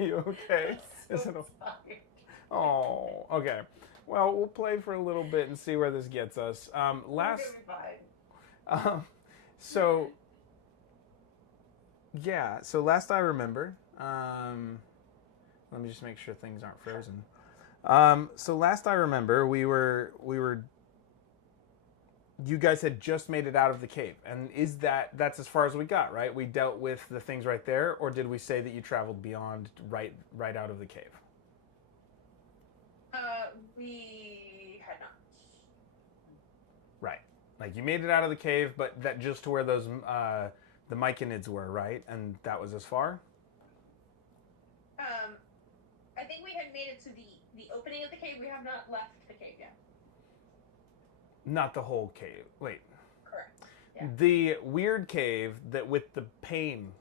you okay? I'm Is so it a... tired. Oh, okay. Well, we'll play for a little bit and see where this gets us. We're gonna be fine. Um, so yeah. So last I remember, let me just make sure things aren't frozen. So last I remember, we were you guys had just made it out of the cave, and that's as far as we got, right? We dealt with the things right there, or did we say that you traveled beyond right out of the cave? We had not. Right. Like you made it out of the cave, but that just to where those the myconids were, right? And that was as far. I think we had made it to the opening of the cave. We have not left the cave yet. Not the whole cave. Wait. Correct. Yeah. The weird cave that with the pain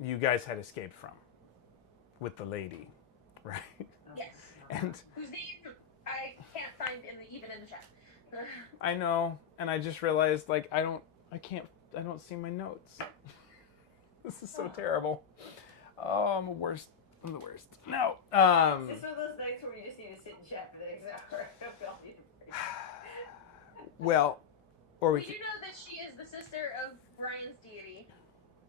you guys had escaped from with the lady, right? Yes. And whose name I can't find even in the chat. I know, and I just realized like I don't see my notes. This is so terrible. Oh, I'm the worst. I'm the worst. No. It's one of those nights where you just need to sit and chat for the next hour. I don't feel need a break. Well, or we do know that she is the sister of Brian's deity.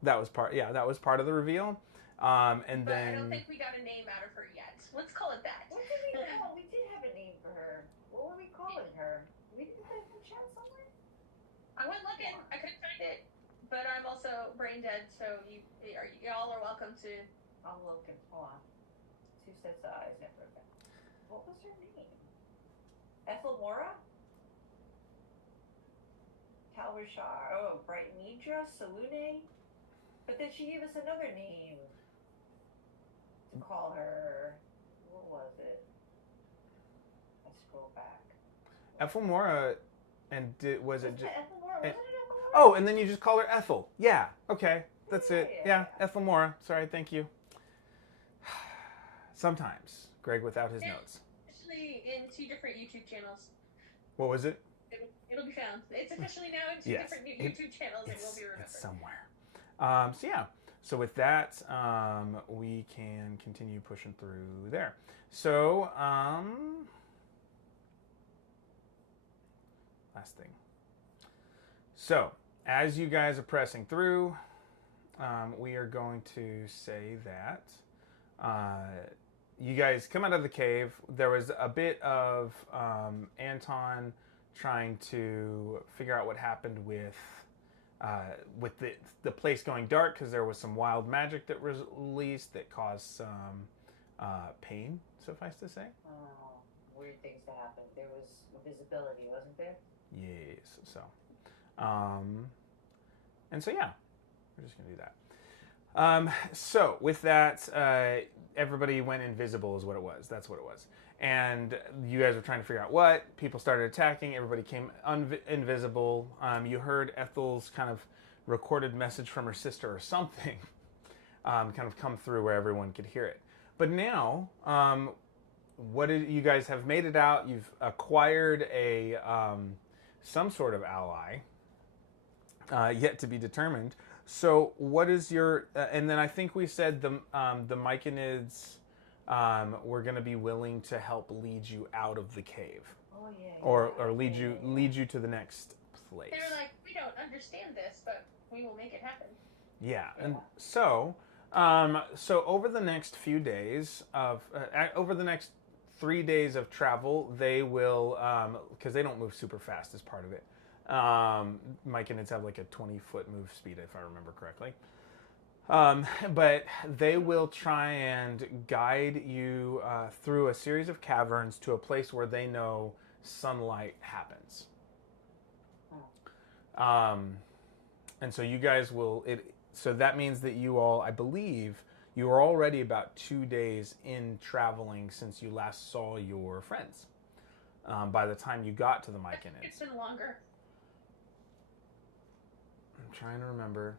That was part. Yeah, that was part of the reveal. And but then I don't think we got a name out of her yet. Let's call it that. What did we call? We did have a name for her. What were we calling her? We didn't put it in the chat somewhere? I went looking. I couldn't find it. But I'm also brain dead, so y'all are welcome to. I'm looking. Hold on. Two sets of eyes. Never again. What was her name? Ethelmora? Talrishar. Oh, Bright Nidra, Salune. But then she gave us another name to call her. What was it? I scroll back. Ethelmora, and was it just Ethelmora? Wasn't it Ethelmora? Oh, and then you just call her Ethel. Yeah. Okay. That's it. Yeah. Ethelmora. Sorry. Thank you. Sometimes Greg without his notes. Actually, in 2 different YouTube channels. What was it? It'll be found. It's officially now in 2 different YouTube channels. It will be remembered. It's somewhere. So yeah. So with that, we can continue pushing through there. So last thing. So as you guys are pressing through, we are going to say that you guys come out of the cave. There was a bit of Anton trying to figure out what happened with the place going dark because there was some wild magic that was released that caused some pain, suffice to say. Oh, weird things to happen. There was visibility, wasn't there? Yes. So, and so yeah, we're just gonna do that. So with that, everybody went invisible is what it was. That's what it was. And you guys were trying to figure out what. People started attacking. Everybody came invisible. You heard Ethel's kind of recorded message from her sister or something kind of come through where everyone could hear it. But now, you guys have made it out. You've acquired a some sort of ally, yet to be determined. So what is your... and then I think we said the Myconids were going to be willing to help lead you out of the cave. Oh, yeah. Or lead you to the next place. They're like, we don't understand this, but we will make it happen. Yeah. And so over the next few days over the next 3 days of travel, they will, because they don't move super fast as part of it. Myconids have like a 20-foot move speed, if I remember correctly. But they will try and guide you through a series of caverns to a place where they know sunlight happens. And so you guys will... So that means that you all, I believe, you are already about 2 days in traveling since you last saw your friends. By the time you got to the Myconids. It's been longer. I'm trying to remember.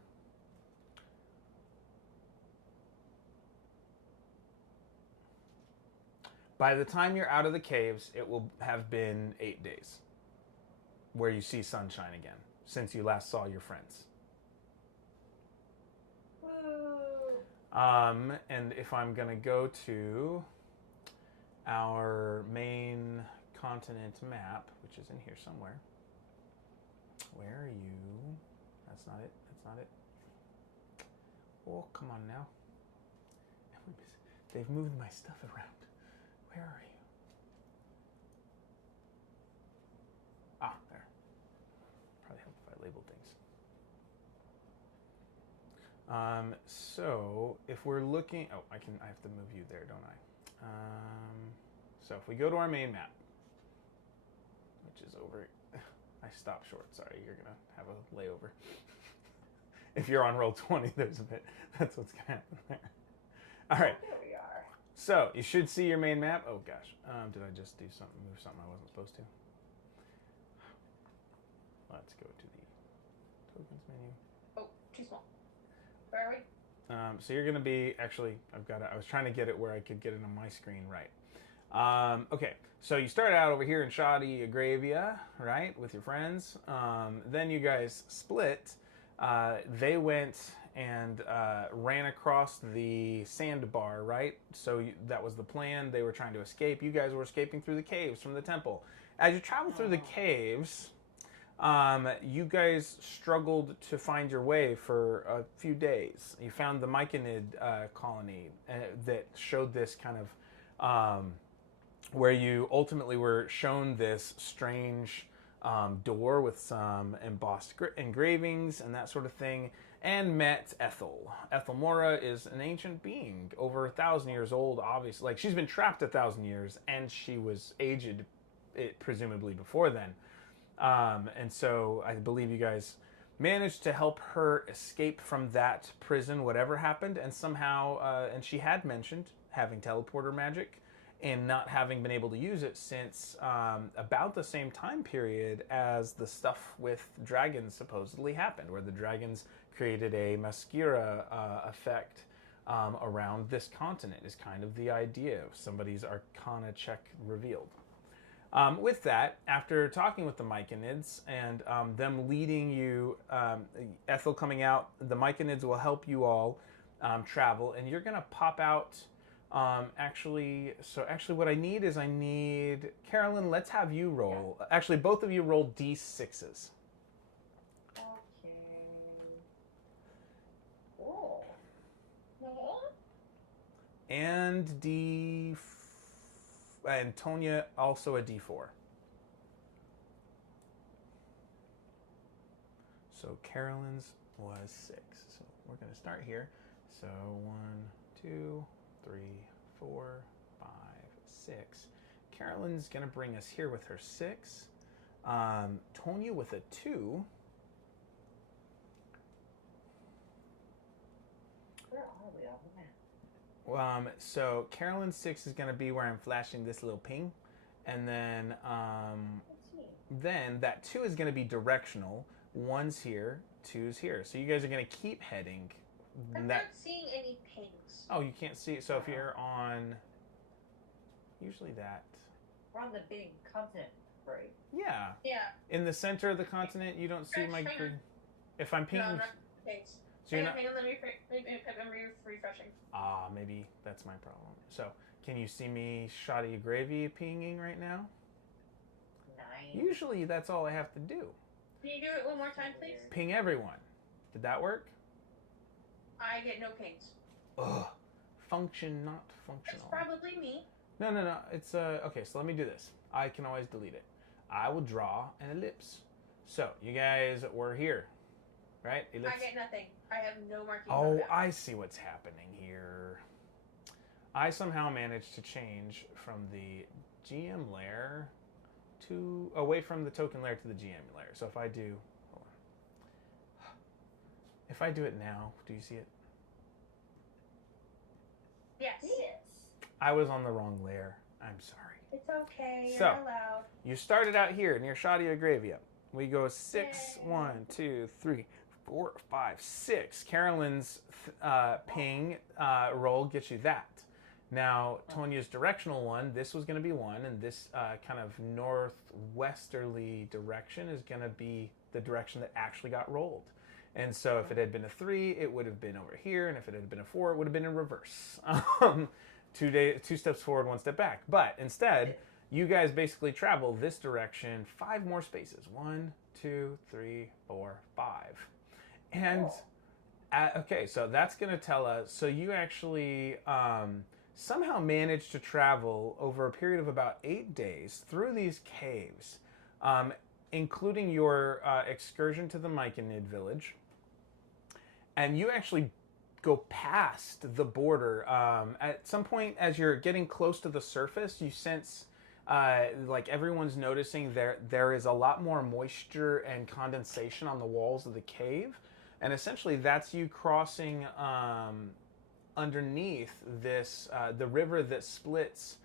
By the time you're out of the caves, it will have been 8 days where you see sunshine again since you last saw your friends. Woo. And if I'm going to go to our main continent map, which is in here somewhere. Where are you? That's not it. That's not it. Oh, come on now. They've moved my stuff around. Where are you? Ah, there. Probably help if I label things. So if we're looking, oh, I have to move you there, don't I? So if we go to our main map, which is over, I stopped short. Sorry, you're gonna have a layover. If you're on roll 20, there's a bit. That's what's gonna happen there. All right. There we are. So you should see your main map. Oh gosh, did I just do something? Move something I wasn't supposed to? Let's go to the tokens menu. Oh, too small. Where are we? So you're gonna be actually. I was trying to get it where I could get it on my screen right. Okay, so you start out over here in Shoddy Agravia, right, with your friends. Then you guys split. They went and ran across the sandbar, right? So that was the plan. They were trying to escape. You guys were escaping through the caves from the temple. As you travel through the caves, you guys struggled to find your way for a few days. You found the Myconid colony that showed this kind of where you ultimately were shown this strange door with some embossed engravings and that sort of thing, and met Ethel. Ethel Mora is an ancient being, over 1,000 years old, obviously. Like, she's been trapped 1,000 years, and she was aged, presumably, before then. And so I believe you guys managed to help her escape from that prison, whatever happened, and somehow, and she had mentioned having teleporter magic and not having been able to use it since about the same time period as the stuff with dragons supposedly happened, where the dragons created a mascara effect around this continent, is kind of the idea of somebody's arcana check revealed. With that, after talking with the Myconids and them leading you, Ethel coming out, the Myconids will help you all travel, and you're going to pop out. Actually, what I need Carolyn, let's have you roll. Yeah. Actually, both of you roll D6s. Okay. Oh. And and Tonya also a D4. So Carolyn's was 6. So we're going to start here. So 1, 2, 3, 4, 5, 6. Carolyn's going to bring us here with her 6. Tonya with a 2. Where are we on the map? So Carolyn's 6 is going to be where I'm flashing this little ping. And then, then that 2 is going to be directional. 1's here, 2's here. So you guys are going to keep heading. I'm not seeing any pings. Oh, you can't see it. So if you're on, usually that. We're on the big continent, right? Yeah. Yeah. In the center of the continent, you don't see my green. If I'm pinging. No, not pings. So you're not. Hang on, let me refreshing. Maybe that's my problem. So can you see me Shoddy Agravia pinging right now? Nice. Usually that's all I have to do. Can you do it one more time, please? Ping everyone. Did that work? I get no pings. Ugh. Function not functional. It's probably me. No. It's okay, so let me do this. I can always delete it. I will draw an ellipse. So you guys were here, right? Ellipse. I get nothing. I have no markings. Oh, I see what's happening here. I somehow managed to change from the GM layer to away from the token layer to the GM layer. So if I do, hold on. If I do it now, do you see it? Yes. I was on the wrong layer. I'm sorry. It's okay. So, you're allowed. You started out here near Shoddy Agravia. We go 6, Yay. 1, 2, 3, 4, 5, 6. Carolyn's ping roll gets you that. Now, Tonya's directional one, this was going to be 1, and this kind of northwesterly direction is going to be the direction that actually got rolled. And so if it had been a 3, it would have been over here, and if it had been a 4, it would have been in reverse. 2 steps forward, 1 step back. But instead, you guys basically travel this direction 5 more spaces. 1, 2, 3, 4, 5. And okay, so that's going to tell us. So you actually somehow managed to travel over a period of about 8 days through these caves, including your excursion to the Myconid village. And you actually go past the border. At some point, as you're getting close to the surface, you sense, like everyone's noticing, there is a lot more moisture and condensation on the walls of the cave. And essentially, that's you crossing underneath this the river that splits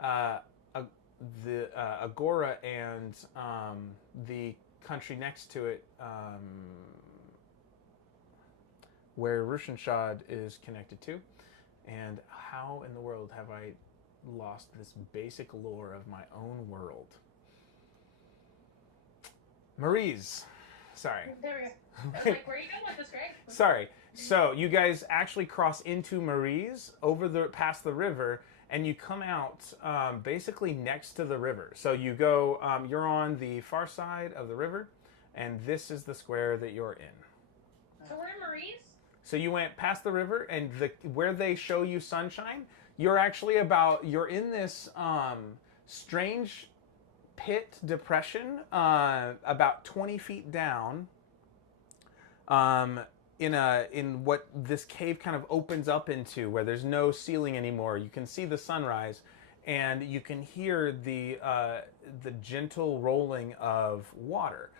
the Agora and the country next to it, where Rushenshad is connected to. And how in the world have I lost this basic lore of my own world? Maurice. Sorry. There we go. I was like, where are you going with this, Greg? Sorry. So you guys actually cross into Maurice past the river, and you come out basically next to the river. So you go, you're on the far side of the river, and this is the square that you're in. So we're in Marie's? So you went past the river, and where they show you sunshine, you're in this strange pit depression about 20 feet down, in what this cave kind of opens up into, where there's no ceiling anymore. You can see the sunrise, and you can hear the gentle rolling of water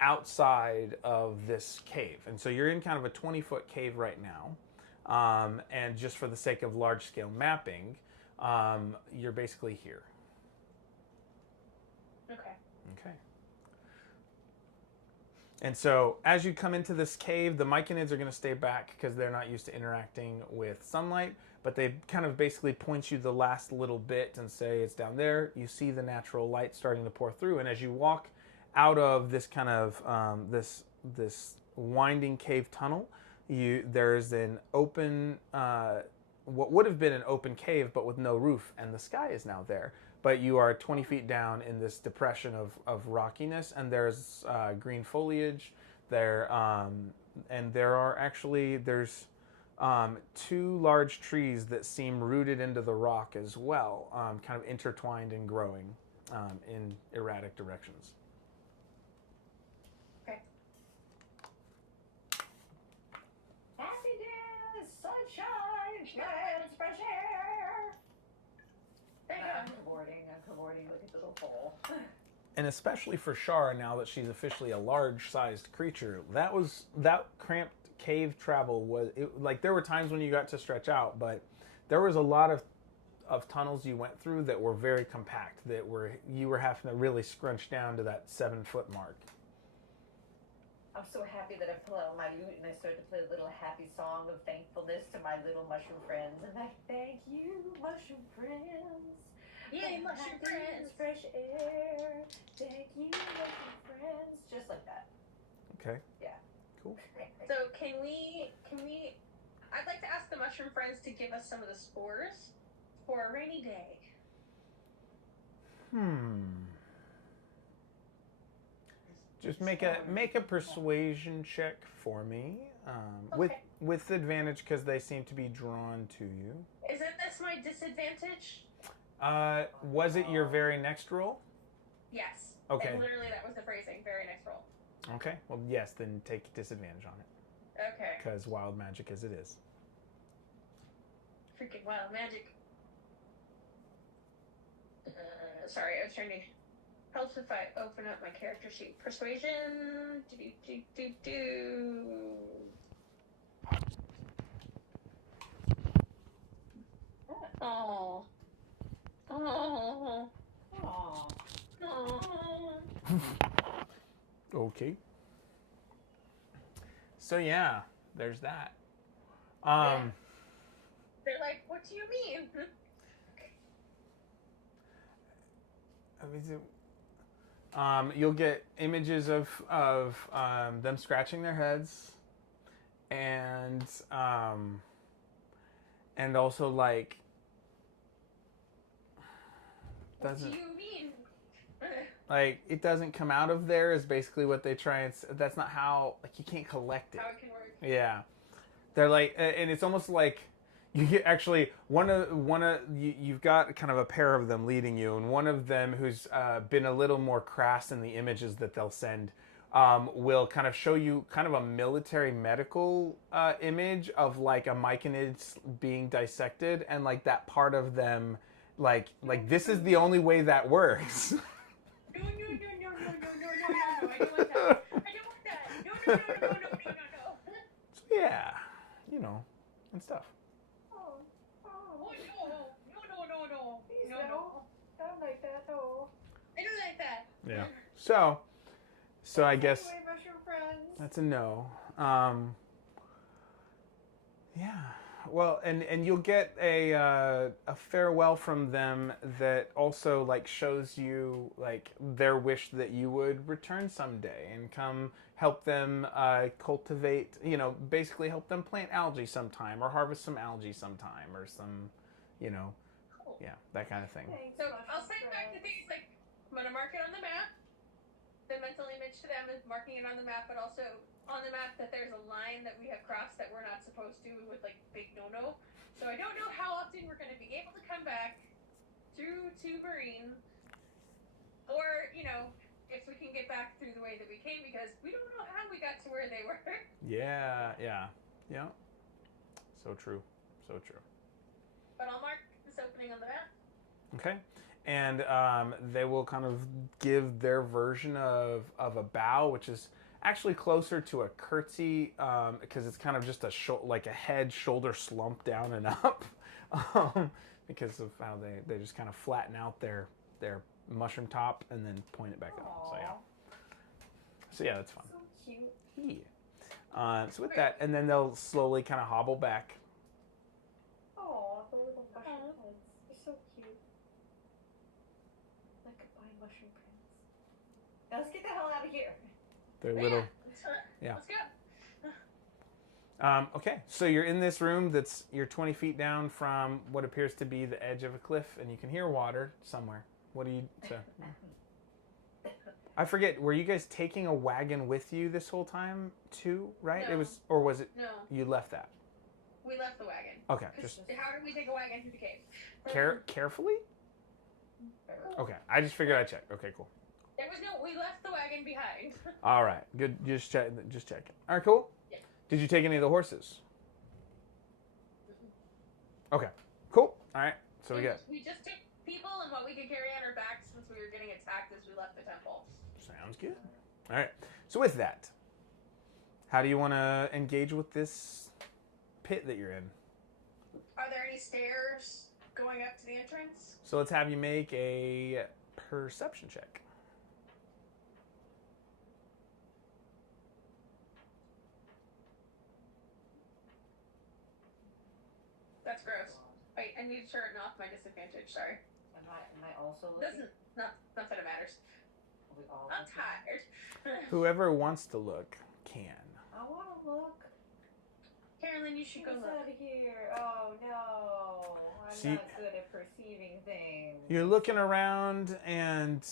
outside of this cave. And so you're in kind of a 20-foot cave right now, and just for the sake of large-scale mapping, you're basically here. Okay. Okay. And so as you come into this cave, the Myconids are going to stay back because they're not used to interacting with sunlight, but they kind of basically point you the last little bit and say it's down there. You see the natural light starting to pour through, and as you walk out of this kind of this winding cave tunnel, there's an open what would have been an open cave but with no roof, and the sky is now there. But you are 20 feet down in this depression of rockiness, and there's green foliage there, and there's 2 large trees that seem rooted into the rock as well, kind of intertwined and growing in erratic directions. Okay. Happiness, sunshine, smiles, fresh air. There you I'm go. cavorting, look at the little hole. And especially for Shara, now that she's officially a large-sized creature, that cramped cave travel like there were times when you got to stretch out, but there was a lot of tunnels you went through that were very compact, you were having to really scrunch down to that 7-foot mark. I'm so happy that I pull out my lute and I start to play a little happy song of thankfulness to my little mushroom friends. And I thank you, mushroom friends. Yay, mushroom friends. Fresh air. Thank you, mushroom friends. Just like that. Okay. Yeah. Cool. So can we I'd like to ask the mushroom friends to give us some of the spores for a rainy day. Just make a persuasion check for me, Okay. with advantage because they seem to be drawn to you. Isn't this my disadvantage? Was it your very next roll? Yes. Okay. And literally that was the phrasing. Very next roll. Okay. Well, yes. Then take disadvantage on it Okay. because wild magic as it is. Freaking wild magic. Sorry, I was trying to. Helps if I open up my character sheet. Persuasion. Oh. Oh. Aww. Oh. Okay. So yeah, there's that. Yeah. They're like, what do you mean? You'll get images of them scratching their heads, and also like What do you mean? like it doesn't come out of there is basically what they try and. That's not how like you can't collect it. How it can work. Yeah, they're like, and it's almost like you get actually you've got kind of a pair of them leading you, and one of them who's been a little more crass in the images that they'll send will kind of show you kind of a military medical image of like a myconid being dissected, and like that part of them like this is the only way that works. No, I don't want that. I don't want that. No. So yeah, you know, and stuff. Please no. Don't like that, no. I don't like that. Yeah. So I guess Anyway, mushroom friends. that's a no. Yeah. Well, and you'll get a farewell from them that also like shows you like their wish that you would return someday and come help them cultivate, you know, basically help them plant algae sometime or harvest some algae sometime or some, you know, Cool. yeah, that kind of thing. Thanks, So mushroom I'll send back the friends. things like I'm gonna mark it on the map. The mental image to them is marking it on the map, but also on the map that there's a line that we have crossed that we're not supposed to with like big no-no. So I don't know how often we're gonna be able to come back through to Marine, or you know, if we can get back through the way that we came, because we don't know how we got to where they were. Yeah. So true. But I'll mark this opening on the map. Okay. And they will kind of give their version of a bow, which is actually closer to a curtsy because it's kind of just like a head shoulder slump down and up because of how they just kind of flatten out their mushroom top and then point it back up. So yeah, that's fun. So cute. Yeah. So with that, and then they'll slowly kind of hobble back. Oh, the little mushroom heads. They're so cute. Like goodbye, mushroom prince. Now let's get the hell out of here. They're But little. yeah. Yeah. Let's go. Okay, so you're in this room you're 20 feet down from what appears to be the edge of a cliff, and you can hear water somewhere. What do you? I forget. Were you guys taking a wagon with you this whole time too? Right? No. It was, or was it? No, You left that. we left the wagon. Okay, 'Cause just how did we take a wagon through the cave? carefully. Okay, I just figured I'd check. Okay, cool. There was no. We left the wagon behind. All right, good. Just checking. All right, cool. Yeah. Did you take any of the horses? Okay, cool. All right, so we got. We just took people and what we could carry on our backs since we were getting attacked as we left the temple. Sounds good. All right. So with that, how do you want to engage with this pit that you're in? Are there any stairs going up to the entrance? So let's have you make a perception check. That's gross. Wait, I need to turn off my disadvantage. Sorry. Am I also looking? Not that it matters. Are we all I'm looking? tired. Whoever wants to look can. I want to look. Carolyn, you should Get go us look. out of here. Oh no. I'm See- not good at perceiving things. You're looking around, and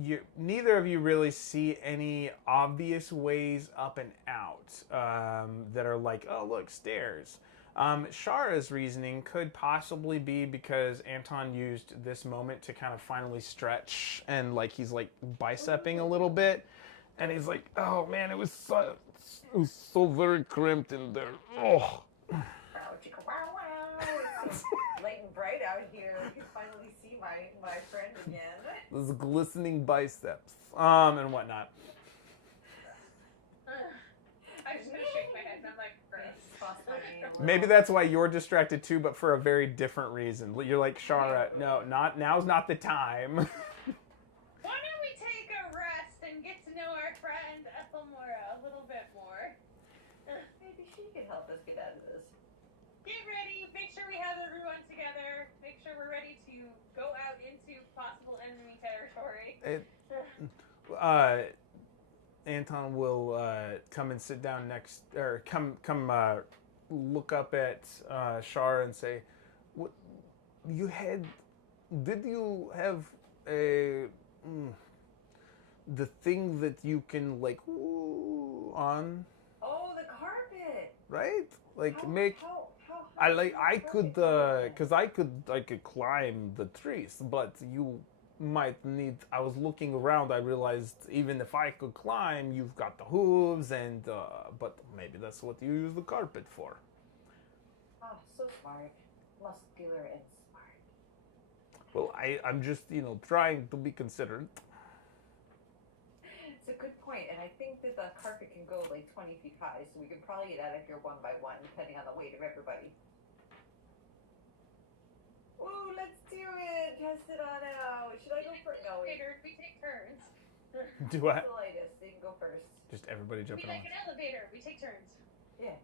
you neither of you really see any obvious ways up and out that are like, oh look, stairs. Shara's reasoning could possibly be because Anton used this moment to kind of finally stretch and like he's like bicepping a little bit, and he's like, oh man, it was so very cramped in there. Oh. Wow, chicka, wow, wow. It's so light and bright out here. I can finally see my friend again. Those glistening biceps, and whatnot. I'm just gonna shake my head and I'm like, gross. Toss my name a little. Maybe that's why you're distracted too, but for a very different reason. You're like, Shara, no, now's not the time. Why don't we take a rest and get to know our friend Ethelmora a little bit more? Maybe she can help us get out of this. Get ready, make sure we have everyone together, make sure we're ready to go out into possible enemy territory. Anton will come and sit down next, or come look up at Shar and say, "What you had? Did you have a the thing that you can like on? Oh, the carpet. Right? Like How, make." how I could cause I could climb the trees, but you might need. I was looking around. I realized even if I could climb, you've got the hooves, and but maybe that's what you use the carpet for. Oh, so smart. Muscular and smart. Well, I'm just trying to be considerate. It's a good point, and I think that the carpet can go like 20 feet high, so we can probably get out of here one by one, depending on the weight of everybody. Ooh, let's do it! Test it on out. Should I go first? No, wait. Elevator, we take turns. Do Who's what? the lightest? They can go first. Just everybody We jumping like on. an elevator. We take turns. Yeah.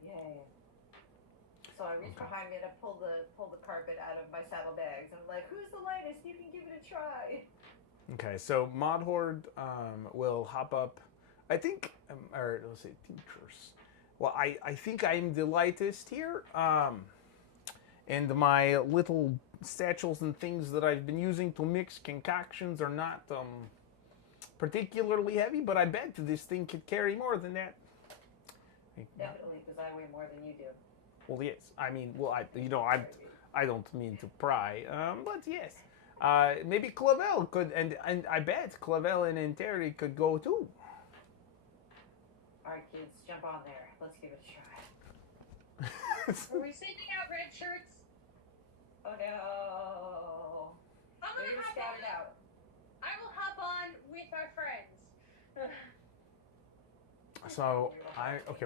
So I reach behind me and I pull the carpet out of my saddlebags. I'm like, "Who's the lightest? You can give it a try." Okay, so Mod Horde will hop up. I think, or let's say teachers. Well, I think I'm the lightest here. And my little satchels and things that I've been using to mix concoctions are not particularly heavy, but I bet this thing could carry more than that. Definitely, because I weigh more than you do. Well, yes. I mean, well, I don't mean to pry, but yes. Maybe Clavel could, and I bet Clavel and Terry could go too. All right, kids, jump on there. Let's give it a try. Are we sending out red shirts? Oh no! I'm Maybe gonna hop scout on. it out. I will hop on with our friends. So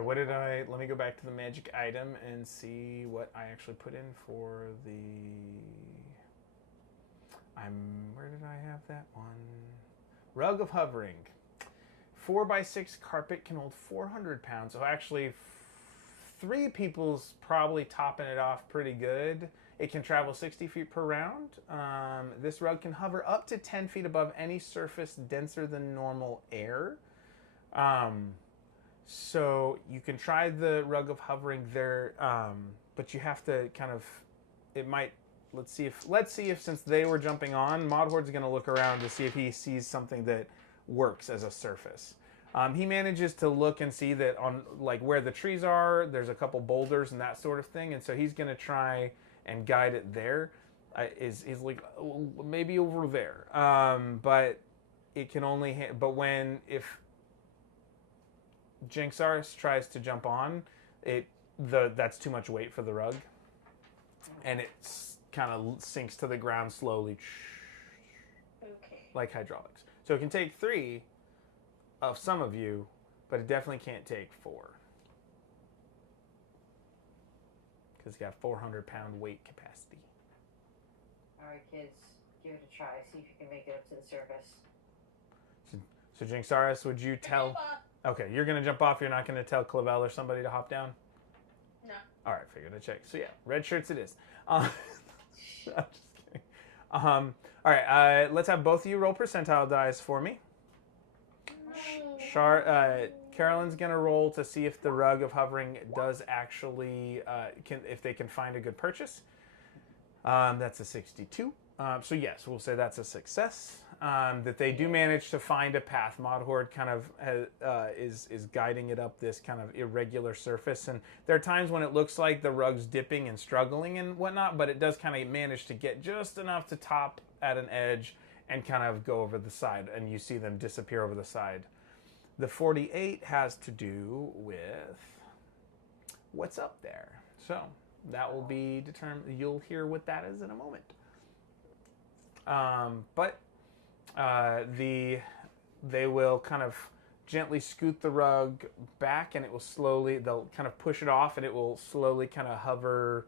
what did let me go back to the magic item and see what I actually put in for where did I have that one? Rug of Hovering. 4x6 carpet can hold 400 pounds. So actually 3 people's probably topping it off pretty good. It can travel 60 feet per round. This rug can hover up to 10 feet above any surface denser than normal air. So you can try the Rug of Hovering there, but you have to kind of, it might, let's see if since they were jumping on, Mod Horde's going to look around to see if he sees something that works as a surface. He manages to look and see that on like where the trees are, there's a couple boulders and that sort of thing, and so he's going to try and guide it there. Is like maybe over there, but it can only. But if Jinxaris tries to jump on, that's too much weight for the rug, and it kind of sinks to the ground slowly, Okay. like hydraulics. So it can take 3 of some of you, but it definitely can't take 4. Because it's got 400-pound weight capacity. All right, kids, give it a try. See if you can make it up to the surface. So Jinxaris, would you tell... Okay, you're going to jump off. You're not going to tell Clavel or somebody to hop down? No. All right, figured I'd check. So yeah, red shirts it is. I'm just kidding. All right, let's have both of you roll percentile dice for me. Carolyn's gonna roll to see if the Rug of Hovering does actually if they can find a good purchase. That's a 62. So yes, we'll say that's a success. That they do manage to find a path. Mod Horde kind of is guiding it up this kind of irregular surface, and there are times when it looks like the rug's dipping and struggling and whatnot, but it does kind of manage to get just enough to top at an edge and kind of go over the side, and you see them disappear over the side. The 48 has to do with what's up there. So that will be determined. You'll hear what that is in a moment. They will kind of gently scoot the rug back, and it will slowly, they'll kind of push it off, and it will slowly kind of hover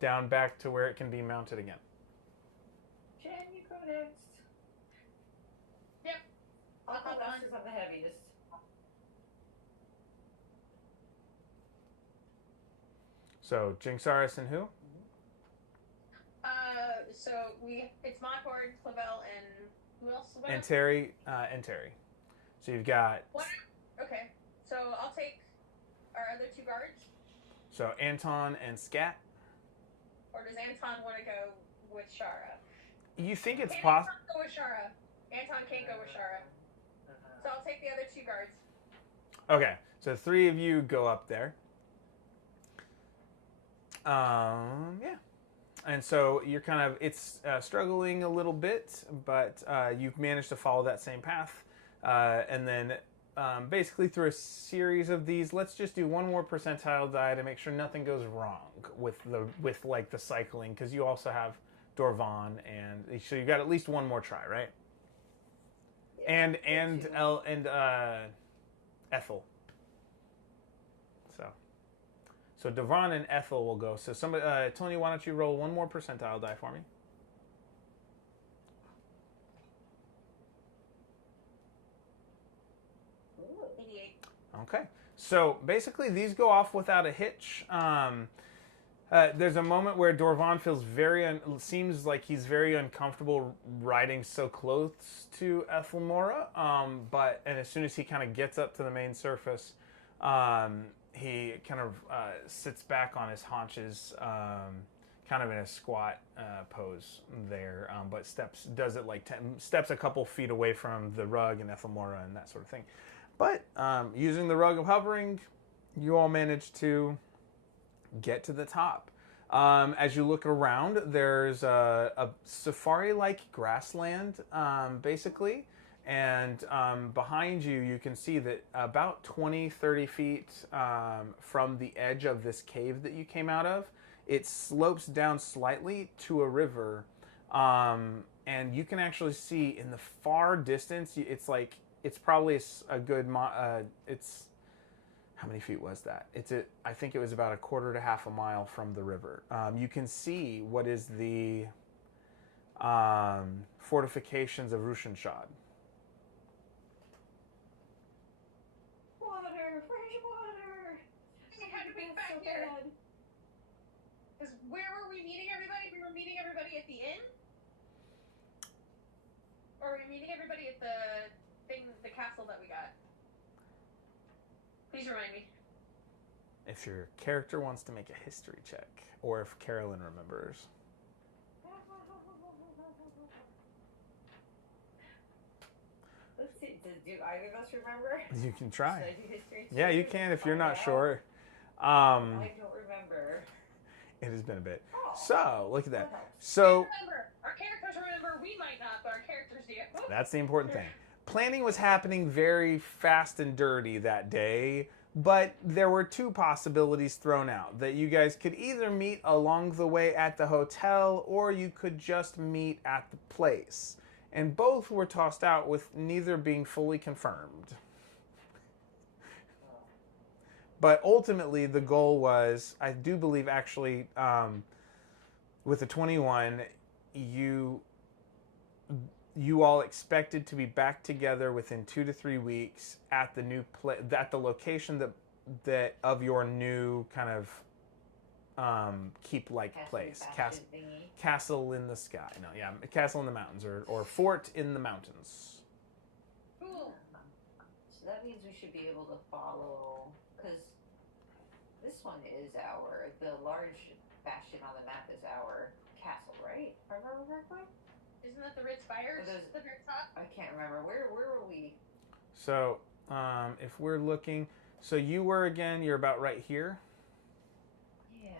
down back to where it can be mounted again. Jen, you go next. Yep. I'll go last because I'm the heaviest. So Jinxaris and who? So it's Montford, Clavel, and who else? What And else? Terry. So you've got. What? Okay. So I'll take our other 2 guards. So Anton and Scat. Or does Anton want to go with Shara? You think it's Can possible? Anton go with Shara? Anton can't go with Shara. So I'll take the other 2 guards. Okay, so 3 of you go up there. Yeah. And so you're kind of, it's struggling a little bit, but you've managed to follow that same path. And then basically through a series of these, let's just do one more percentile die to make sure nothing goes wrong with the cycling, because you also have Dorvan, and so you got at least one more try, right? Yeah, And Ethel. So Devon and Ethel will go. So somebody, Tony, why don't you roll one more percentile die for me? Ooh, 88. Okay. So basically, these go off without a hitch. There's a moment where Dorvan feels seems like he's very uncomfortable riding so close to Ethelmora. And as soon as he kind of gets up to the main surface, he kind of sits back on his haunches, kind of in a squat pose there, but does it like steps a couple feet away from the rug and Ethelmora and that sort of thing. But using the rug of hovering, you all manage to get to the top. As you look around, there's a safari-like grassland, basically. And behind you, you can see that about 20, 30 feet from the edge of this cave that you came out of, it slopes down slightly to a river. And you can actually see in the far distance, it's probably a good, how many feet was that? I think it was about a quarter to half a mile from the river. You can see what is the fortifications of Ruschenschad. Water, fresh water. We had to be back here. Because where were we meeting everybody? We were meeting everybody at the inn? Or were we meeting everybody at the castle that we got? Please remind me. If your character wants to make a history check, or if Carolyn remembers. Let's see. Do either of us remember? You can try. Should I do history? Yeah, you can if you're not Find out? sure. I don't remember. It has been a bit. Oh, So, look at that. that helps. So, Remember, our characters remember, we might not, but our characters do. that's the important thing. Planning was happening very fast and dirty that day, but there were 2 possibilities thrown out. That you guys could either meet along the way at the hotel, or you could just meet at the place. And both were tossed out, with neither being fully confirmed. But ultimately, the goal was, I do believe actually, with the 21, you all expected to be back together within 2 to 3 weeks at the new at the location that of your new kind of keep-like place, castle in the sky. No, yeah, castle in the mountains, or fort in the mountains. Cool. So that means we should be able to follow, because this one is the large bastion on the map is our castle, right? If I remember correctly? Isn't that the Ritz Fires? Or those- The very top? I can't remember. Where were we? So, if we're looking, so you're about right here, Yeah.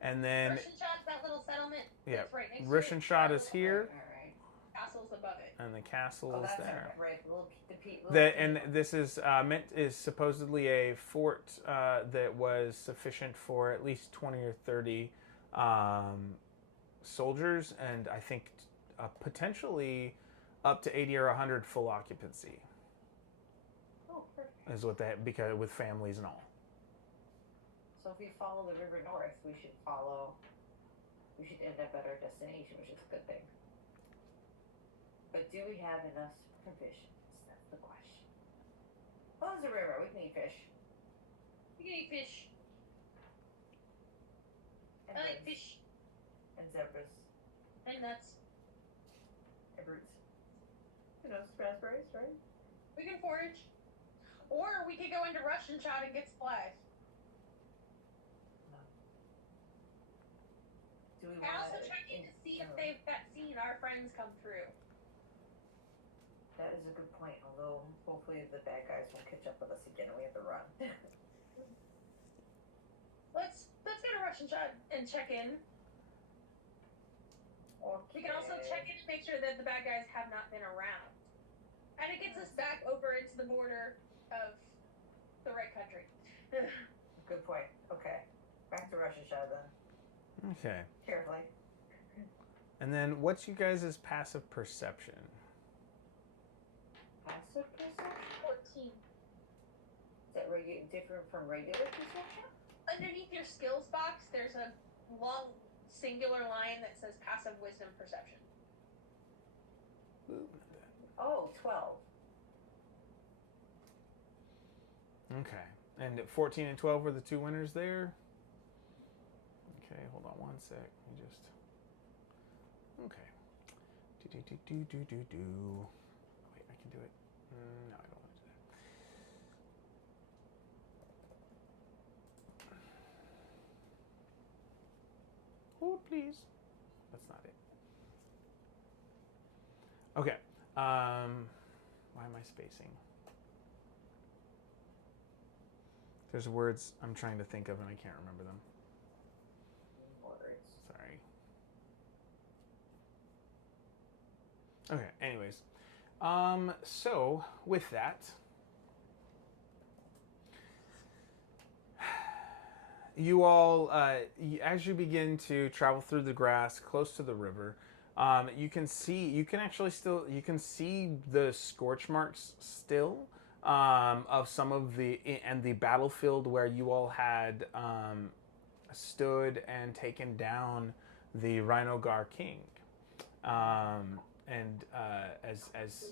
and then Russian that little settlement. yeah, That's right next to it. Ruschenschad is here, All right. Castle's above it. and the castle Oh, is that's there. right. And this is is supposedly a fort that was sufficient for at least 20 or 30 soldiers, and I think potentially up to 80 or 100 full occupancy Oh, perfect. is what because with families and all. So if we follow the river north, we should end up at our destination, which is a good thing. But do we have enough provisions? That's the question. Oh, there's a river. We can eat fish. You can eat fish. And I like birds. fish. And zebras. And nuts. And roots. Raspberries, right? We can forage. Or we could go into Russian shot and get supplies. Do we I want also checking to see if they've seen our friends come through. That is a good point, although hopefully the bad guys won't catch up with us again and we have to run. Let's go to Russian shot and check in. Okay. We can also check in and make sure that the bad guys have not been around. And it gets us back over into the border of the right country. Good point. Okay. Back to Russian shot then. Okay. Carefully. And then what's you guys' passive perception? Passive perception? 14. Is that different from regular perception? Underneath your skills box, there's a long singular line that says passive wisdom perception. Ooh, Oh, 12. okay. And 14 and 12 were the two winners there? Okay, hold on one sec. Let me just... Okay. Do. Wait, I can do it. No, I don't want to do that. Oh, please. That's not it. Okay. Why am I spacing? There's words I'm trying to think of and I can't remember them. Words. Sorry. Okay, anyways. So, with that, you all, as you begin to travel through the grass close to the river, you can see the scorch marks still of some of the battlefield where you all had stood and taken down the Rhinogar King. As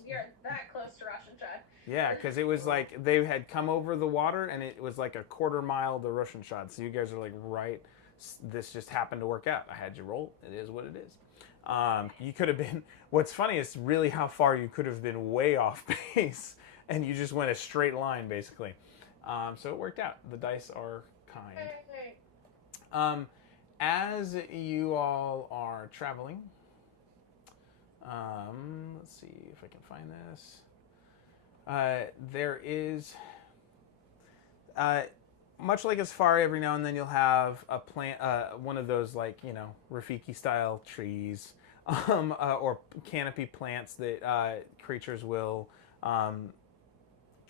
You're that close to Russian shot. yeah, because it was like they had come over the water and it was like a quarter mile to Russian shot. So you guys are like, right, this just happened to work out. I had you roll. It is what it is. You could have been, what's funny is really how far you could have been way off base and you just went a straight line basically. So it worked out. The dice are kind. Hey. As you all are traveling, let's see if I can find this. There is, much like a safari, every now and then you'll have a plant, one of those like, Rafiki style trees, or canopy plants that creatures will kind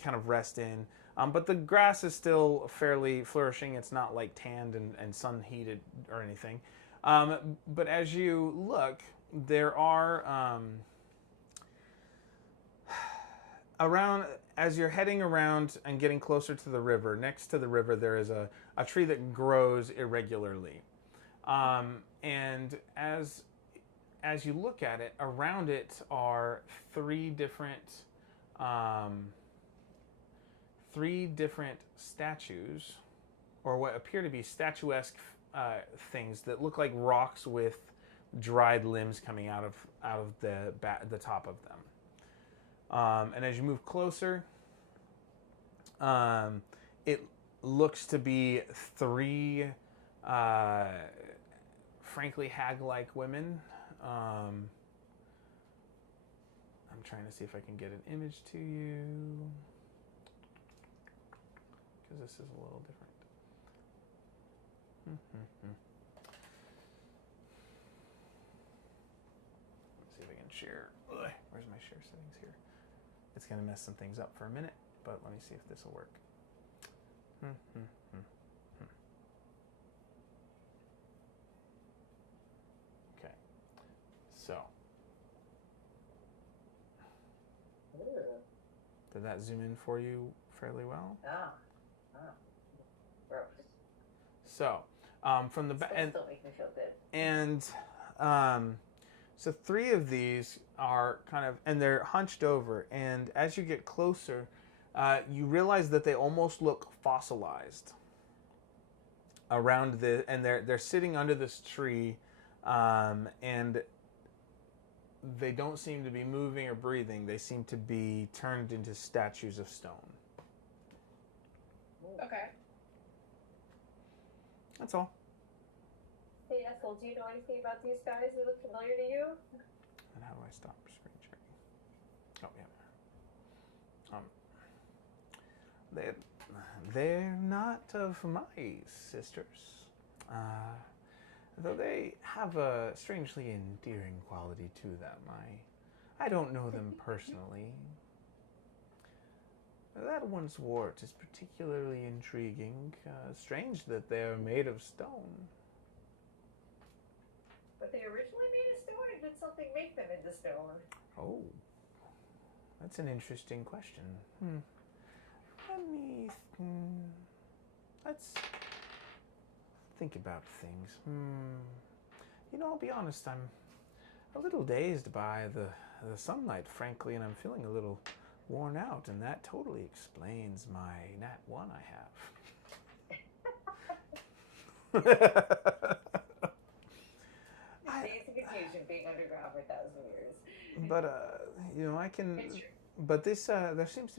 of rest in. But the grass is still fairly flourishing. It's not like tanned and sun heated or anything. But as you look, there are around, as you're heading around and getting closer to the river, next to the river there is a tree that grows irregularly. And as you look at it, around it are three different statues, or what appear to be statuesque things that look like rocks with dried limbs coming out of the top of them. And as you move closer, it looks to be three, frankly, hag-like women. I'm trying to see if I can get an image to you, because this is a little different. Let's see if I can share. Where's my share settings here? It's going to mess some things up for a minute, but let me see if this will work. Okay. So. Did that zoom in for you fairly well? Gross. So, from the back, Still make me feel good. and so three of these are kind of, and they're hunched over, and as you get closer, you realize that they almost look fossilized around and they're sitting under this tree, and they don't seem to be moving or breathing. They seem to be turned into statues of stone. Okay. That's all. Hey, Ethel, do you know anything about these guys? They look familiar to you? And how do I stop screen sharing? Oh, yeah. They're not of my sisters. Though they have a strangely endearing quality to them. I don't know them personally. That one's wart is particularly intriguing. Strange that they're made of stone. But they originally made of stone, or did something make them into stone? Oh, that's an interesting question. Let's think about things. I'll be honest, I'm a little dazed by the sunlight, frankly, and I'm feeling a little worn out, and that totally explains my Nat 1 I have. Days of confusion being underground for 1,000 years. But, I can... It's true. But this seems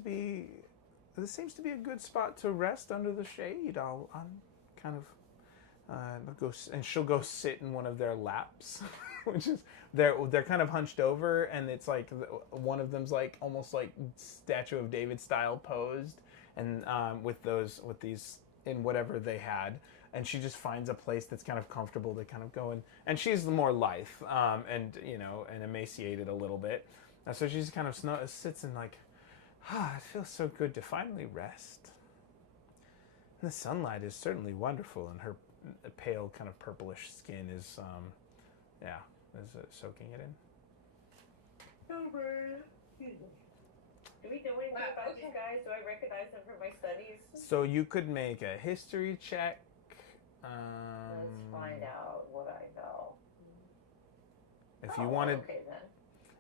to be a good spot to rest under the shade. I'm kind of and she'll go sit in one of their laps, which is they're kind of hunched over, and it's like one of them's like almost like Statue of David style posed, and with these in whatever they had, and she just finds a place that's kind of comfortable to kind of go in, and she's more lithe and emaciated a little bit, so she just kind of sits and like, it feels so good to finally rest. And the sunlight is certainly wonderful, and her pale kind of purplish skin is soaking it in. Do we know anything about these guys? Do I recognize them from my studies? So you could make a history check. Let's find out what I know. If you wanted, okay, then.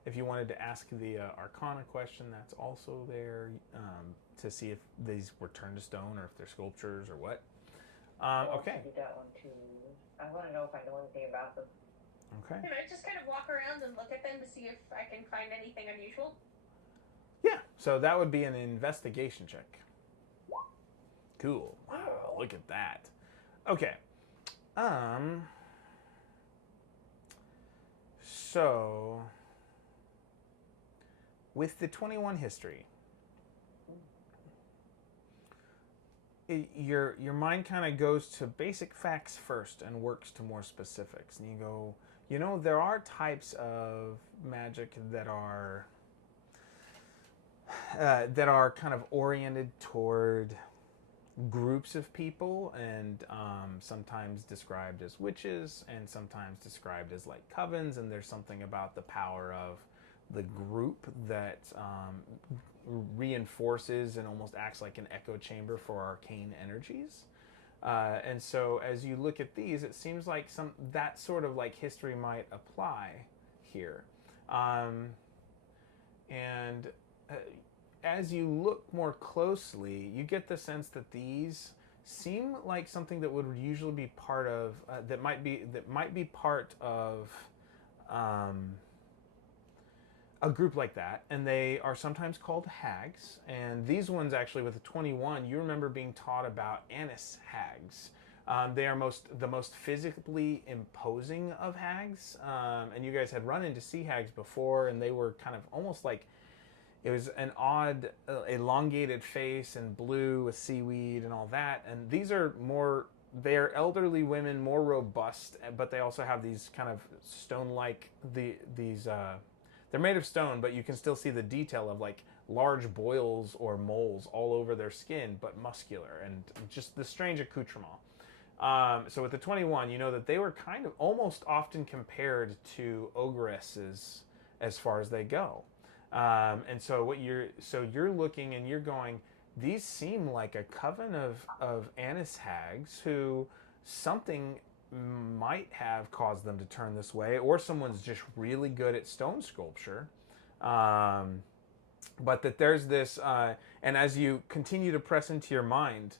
if you wanted to ask the Arcana question, that's also there to see if these were turned to stone or if they're sculptures or what. Okay. I do that one too. I want to know if I know anything about them. Okay. Can I just kind of walk around and look at them to see if I can find anything unusual? Yeah. So that would be an investigation check. Cool. Wow. Look at that. Okay. So with the 21 history, your mind kind of goes to basic facts first and works to more specifics. And you go, there are types of magic that are kind of oriented toward groups of people, and sometimes described as witches, and sometimes described as like covens. And there's something about the power of the group that reinforces and almost acts like an echo chamber for arcane energies. And so as you look at these, it seems like that sort of like history might apply here. As you look more closely, you get the sense that these seem like something that would usually be part of that might be part of a group like that, and they are sometimes called hags. And these ones, actually, with the 21, you remember being taught about Anis hags. They are the most physically imposing of hags, and you guys had run into sea hags before, and they were kind of almost like, it was an odd, elongated face and blue with seaweed and all that. And these are they are elderly women, more robust, but they also have these kind of stone-like, they're made of stone, but you can still see the detail of like large boils or moles all over their skin, but muscular, and just the strange accoutrement. So with the 21, you know that they were kind of almost often compared to ogresses as far as they go. And so you're looking and you're going, these seem like a coven of Anis hags who something might have caused them to turn this way, or someone's just really good at stone sculpture. But that there's this, and as you continue to press into your mind,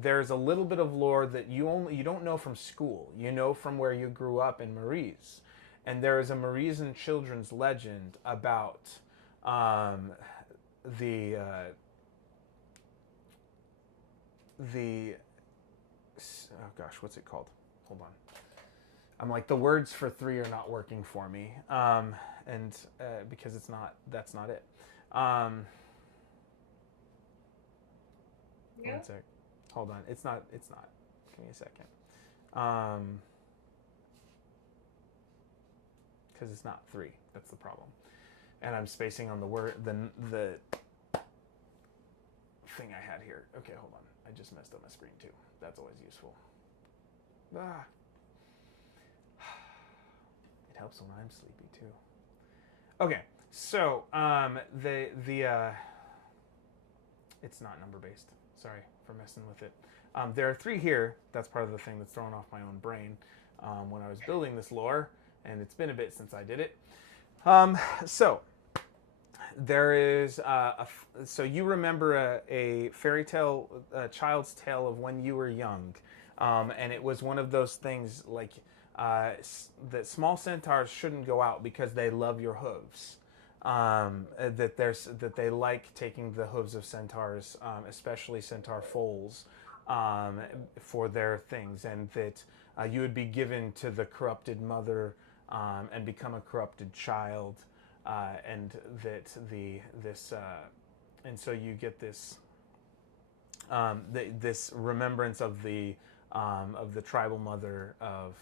there's a little bit of lore that you don't know from school. You know from where you grew up in Maurice. And there is a Marisan children's legend about the oh gosh, what's it called? Hold on. I'm like, the words for 3 are not working for me, because that's not it. Yeah. 1 sec. Hold on. It's not. Give me a second. Because it's not 3. That's the problem. And I'm spacing on the word, the thing I had here. Okay, hold on. I just messed up my screen too. That's always useful. Ah. It helps when I'm sleepy too. Okay, so it's not number based. Sorry for messing with it. There are 3 here. That's part of the thing that's thrown off my own brain when I was building this lore, and it's been a bit since I did it. So there is so you remember a fairy tale, a child's tale of when you were young, and it was one of those things like that small centaurs shouldn't go out because they love your hooves. That they like taking the hooves of centaurs, especially centaur foals, for their things, and that you would be given to the corrupted mother and become a corrupted child, and that and so you get this this remembrance of the tribal mother of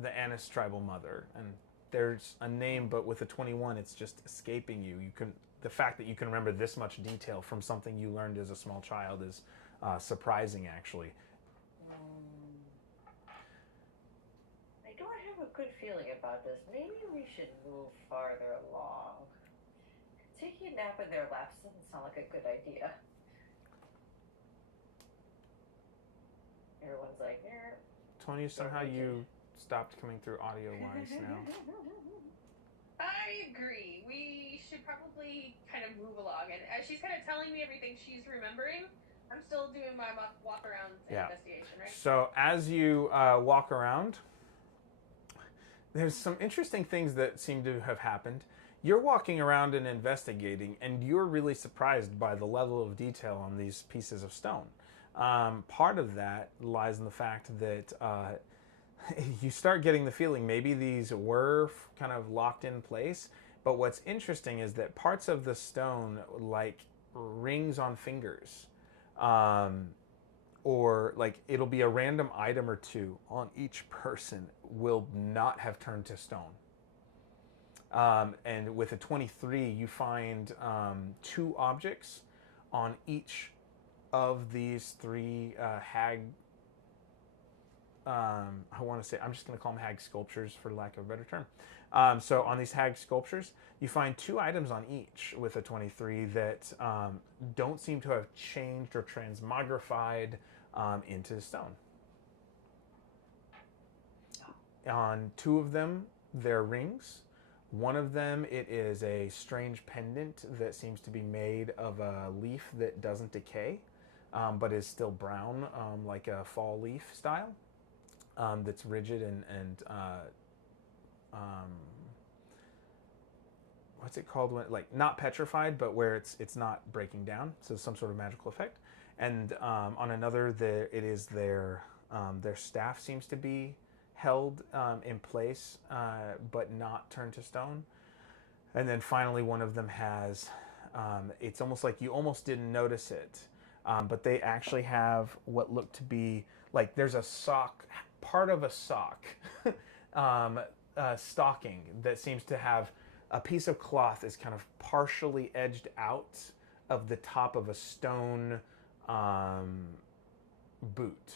the Annis tribal mother, and there's a name, but with a 21, it's just escaping you. The fact that you can remember this much detail from something you learned as a small child is surprising, actually. I don't have a good feeling about this. Maybe we should move farther along. Taking a nap in their laps doesn't sound like a good idea. Everyone's like, Tony, somehow you stopped coming through audio-wise now. I agree. We should probably kind of move along. And as she's kind of telling me everything she's remembering, I'm still doing my walk around investigation, right? So as you walk around, there's some interesting things that seem to have happened. You're walking around and investigating, and you're really surprised by the level of detail on these pieces of stone. Part of that lies in the fact that you start getting the feeling maybe these were kind of locked in place, but what's interesting is that parts of the stone, like rings on fingers, or like it'll be a random item or 2 on each person, will not have turned to stone. And with a 23, you find 2 objects on each of these 3 hag, I want to say, I'm just going to call them hag sculptures for lack of a better term. So on these hag sculptures, you find 2 items on each with a 23 that don't seem to have changed or transmogrified into stone. On 2 of them, they're rings. One of them, it is a strange pendant that seems to be made of a leaf that doesn't decay, but is still brown, like a fall leaf style. That's rigid and what's it called when, like, not petrified, but where it's not breaking down, so some sort of magical effect. And on another, their staff seems to be held in place, but not turned to stone. And then finally, one of them has, it's almost like you almost didn't notice it, but they actually have what looked to be like there's a sock, part of a sock, stocking that seems to have a piece of cloth is kind of partially edged out of the top of a stone boot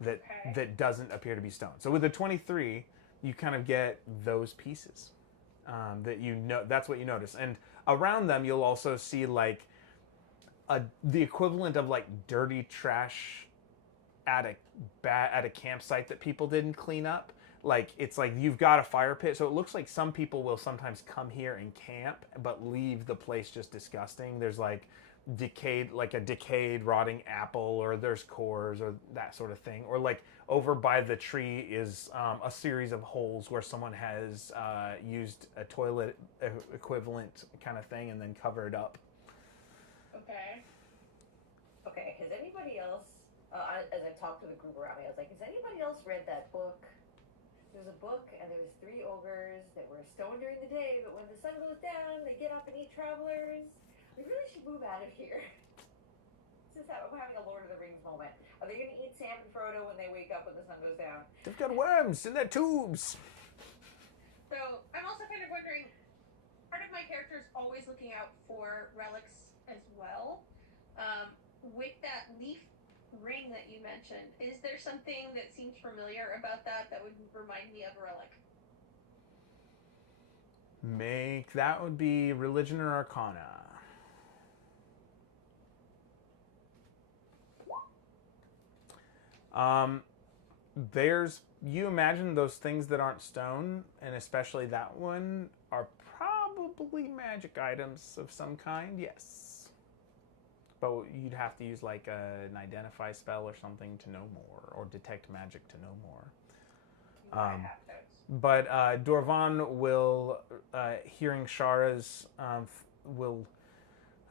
that doesn't appear to be stone. So with the 23, you kind of get those pieces that that's what you notice. And around them, you'll also see like the equivalent of like dirty trash at a campsite that people didn't clean up. Like, it's like you've got a fire pit, so it looks like some people will sometimes come here and camp, but leave the place just disgusting. There's like decayed, like a decayed, rotting apple, or there's cores, or that sort of thing. Or like over by the tree is a series of holes where someone has used a toilet equivalent kind of thing and then covered up. Okay. Okay, has anybody else, as I talked to the group around me, I was like, has anybody else read that book? There was a book, and there was 3 ogres that were stoned during the day, but when the sun goes down, they get up and eat travelers. We really should move out of here. I'm having a Lord of the Rings moment. Are they going to eat Sam and Frodo when they wake up when the sun goes down? They've got worms in their tubes. So I'm also kind of wondering, part of my character is always looking out for relics as well. With that leaf ring that you mentioned, is there something that seems familiar about that would remind me of a relic? That would be religion or arcana. You imagine those things that aren't stone, and especially that one, are probably magic items of some kind, yes. But you'd have to use like an identify spell or something to know more, or detect magic to know more. But Dorvan will, hearing Shara's,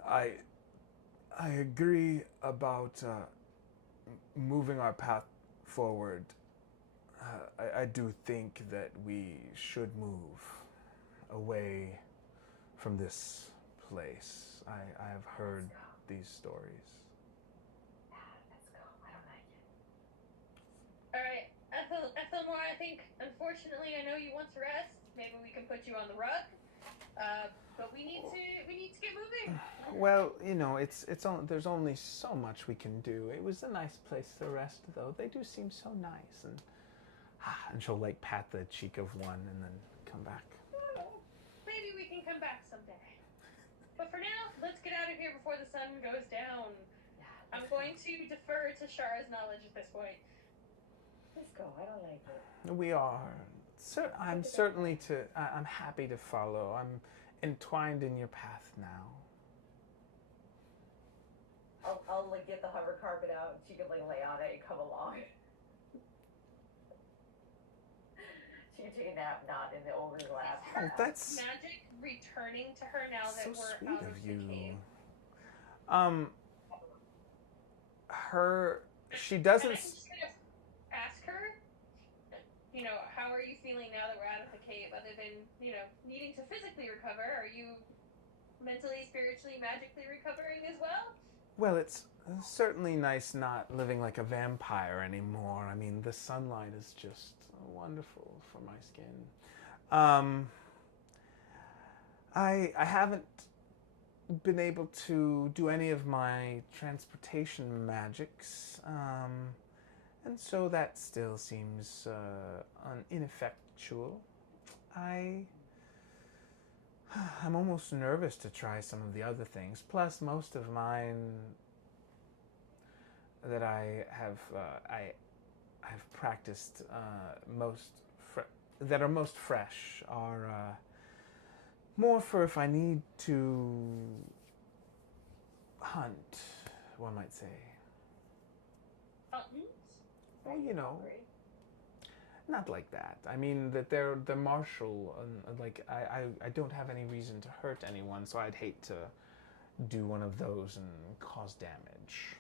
I agree about moving our path forward. I do think that we should move away from this place. I have heard these stories. Let's go. I don't like it. Alright, Ethelmore, I think, unfortunately, I know you want to rest. Maybe we can put you on the rug. But we need to get moving. Well, you know, there's only so much we can do. It was a nice place to rest, though. They do seem so nice, and she'll like pat the cheek of one and then come back. Maybe we can come back someday. But for now, let's get out of here before the sun goes down. I'm going to defer to Shara's knowledge at this point. Let's go. I don't like it. We are. I'm happy to follow. I'm entwined in your path now. I'll like get the hover carpet out and she can like lay on it and come along. She can take a nap not in the ogre's lap. Oh, that's magic returning to her now that so we're sweet out of of the you. cave. She doesn't. And I'm just gonna ask her, you know, how are you feeling now that we're out of the cave? Other than, you know, needing to physically recover, are you mentally, spiritually, magically recovering as well? Well, it's certainly nice not living like a vampire anymore. I mean, the sunlight is just wonderful for my skin. I haven't been able to do any of my transportation magics, and so that still seems ineffectual. I'm almost nervous to try some of the other things. Plus, most of mine that I've practiced that are most fresh are more for if I need to hunt, one might say. Well, you know, not like that. I mean that they're martial, and like I don't have any reason to hurt anyone, so I'd hate to do one of those and cause damage.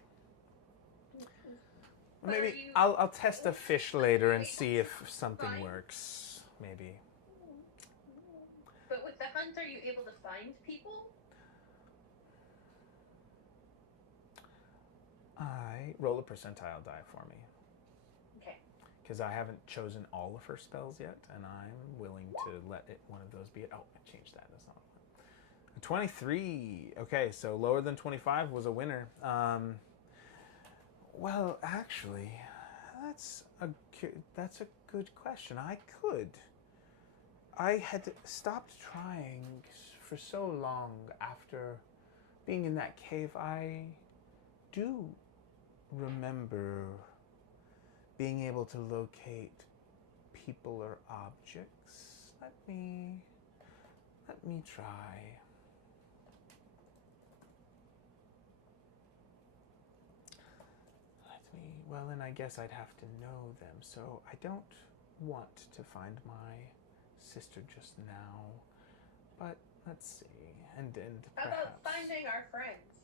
Maybe I'll test a fish later and see if something works. Maybe. But with the hunt, are you able to find people? Roll a percentile die for me. Okay. Because I haven't chosen all of her spells yet, and I'm willing to let one of those be it. Oh, I changed that. That's not one. 23. Okay, so lower than 25 was a winner. Well, actually, that's a good question. I had stopped trying for so long after being in that cave. I do remember being able to locate people or objects. Let me try. Well, then I guess I'd have to know them. So I don't want to find my sister just now. But let's see. And How perhaps... about finding our friends?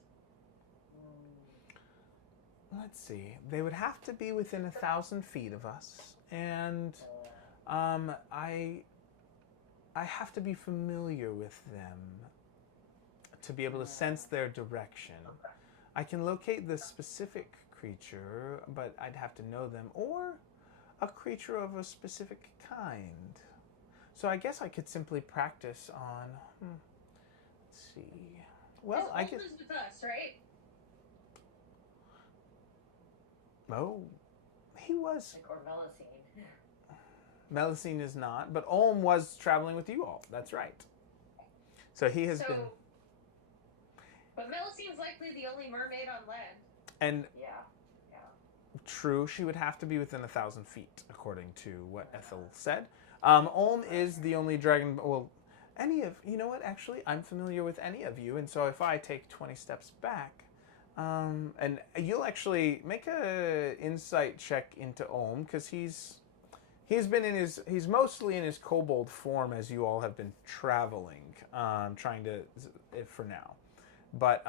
Let's see. They would have to be within 1,000 feet of us. And I have to be familiar with them to be able to sense their direction. I can locate the specific creature, but I'd have to know them, or a creature of a specific kind. So I guess I could simply practice on. Let's see. Well, I guess. Olm is with us, right? Oh, he was. Like, or Melusine. Melusine is not, but Olm was traveling with you all. That's right. So he has been. But Melusine's likely the only mermaid on land. And Yeah. true, she would have to be within 1,000 feet, according to what Ethel said. Olm is the only dragon. Well, you know what? Actually, I'm familiar with any of you, and so if I take 20 steps back, and you'll actually make a insight check into Olm, because he's mostly in his kobold form as you all have been traveling, trying to for now, but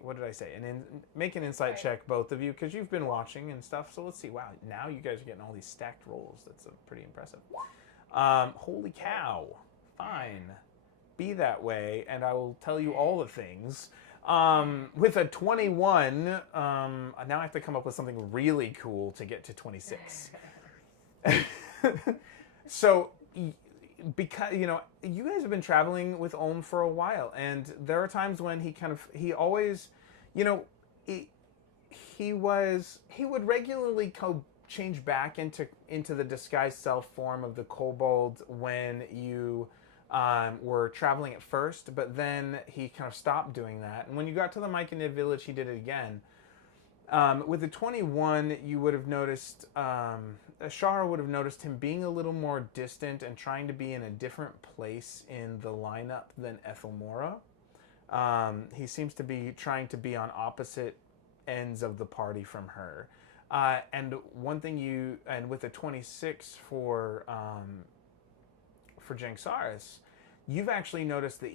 what did I say? Make an insight check, both of you, because you've been watching and stuff. So let's see. Wow, now you guys are getting all these stacked rolls. That's pretty impressive. Holy cow! Fine, be that way, and I will tell you all the things. With a 21, now I have to come up with something really cool to get to 26. So, because, you guys have been traveling with Olm for a while, and there are times when he always, he would regularly change back into the disguised self form of the kobold when you were traveling at first, but then he kind of stopped doing that. And when you got to the Myconid village, he did it again. With the 21, you would have noticed, Shara would have noticed him being a little more distant and trying to be in a different place in the lineup than Ethelmora. He seems to be trying to be on opposite ends of the party from her. And one thing and with the 26 for Jangsaris, you've actually noticed that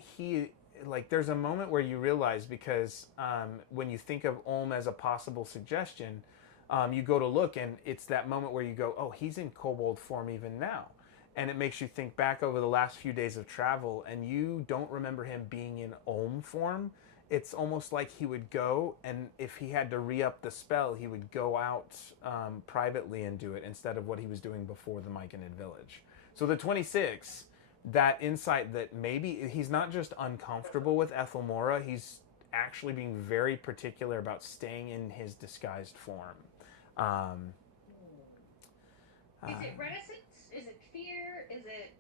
there's a moment where you realize, because when you think of Olm as a possible suggestion, you go to look, and it's that moment where you go, oh, he's in kobold form even now. And it makes you think back over the last few days of travel, and you don't remember him being in Olm form. It's almost like he would go, and if he had to re-up the spell, he would go out privately and do it instead of what he was doing before the Myconid village. So the 26, that insight that maybe he's not just uncomfortable with Ethelmora, he's actually being very particular about staying in his disguised form. Is it reticence? Is it fear? Is it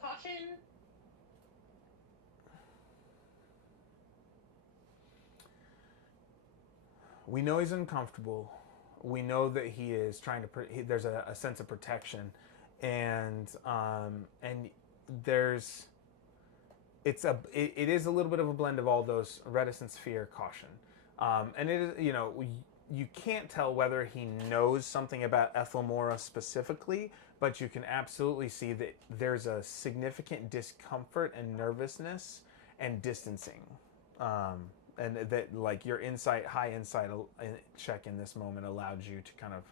caution? We know he's uncomfortable. We know that he is trying to. There's a sense of protection, and there's. It is a little bit of a blend of all those: reticence, fear, caution, and it is, you can't tell whether he knows something about Ethelmora specifically, but you can absolutely see that there's a significant discomfort and nervousness and distancing. And that, your high insight check in this moment allowed you to kind of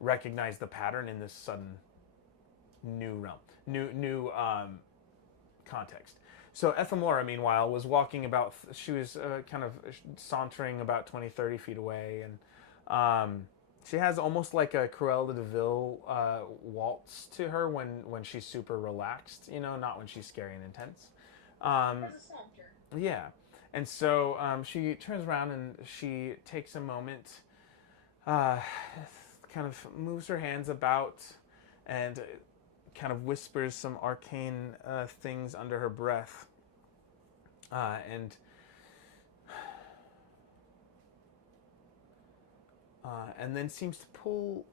recognize the pattern in this sudden new realm, new context. So Ethelmora, meanwhile, was walking about, she was kind of sauntering about 20, 30 feet away, and she has almost like a Cruella de Vil waltz to her when she's super relaxed, not when she's scary and intense. As a saunter. Yeah. And so she turns around and she takes a moment, kind of moves her hands about, and kind of whispers some arcane things under her breath. And then seems to pull